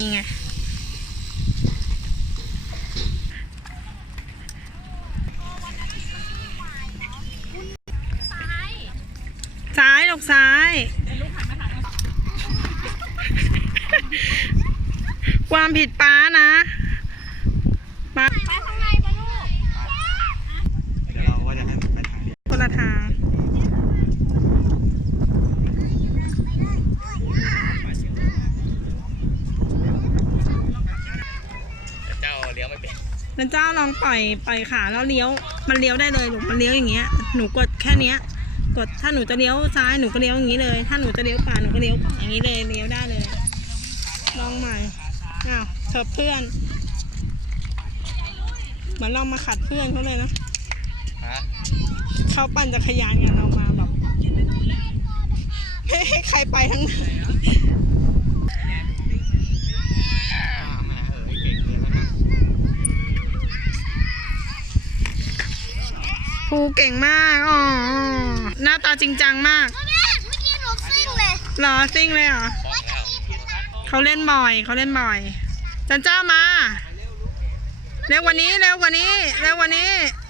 นี่ไงซ้ายลูกซ้าย ความผิดป้านะป้าไปข้างในปะลูกเดี๋ยวเราว่าจะให้มันไปทางเดียวคนละทาง แต่ เจ้าเลี้ยวไม่เป็นแล้วเจ้าลองปล่อยปล่อยขาแล้วเลี้ยว มันเลี้ยวได้เลยลูกมันเลี้ยวอย่างเงี้ย หนูกดแค่เนี้ย กดถ้าหนูจะเลี้ยวซ้ายหนูก็เลี้ยวอย่างนี้เลย ถ้าหนูจะเลี้ยวขวาหนูก็เลี้ยวอย่างนี้เลยเลี้ยวได้เลย ลองใหม่อ้าวเถิบเพื่อนเหมือนเรามาขัดเพื่อนเขาเลยนะฮะเขาปั่นจักรยานกันเรามาแบบไม่ให้ใครไปทั้งนั้น อ่ามาเออเก่งเลยแล้วนะ ครูเก่งมากอ๋อหน้าตาจริงจังมาก แม่เมื่อกี้หนูซิ่งเลยเหรอซิ่งเลยเหรอคล่องแล้วเขาเล่นบ่อยเขาเล่นบ่อยจันเจ้ามา เร็วกว่านี้เร็วกว่านี้เร็วกว่านี้แ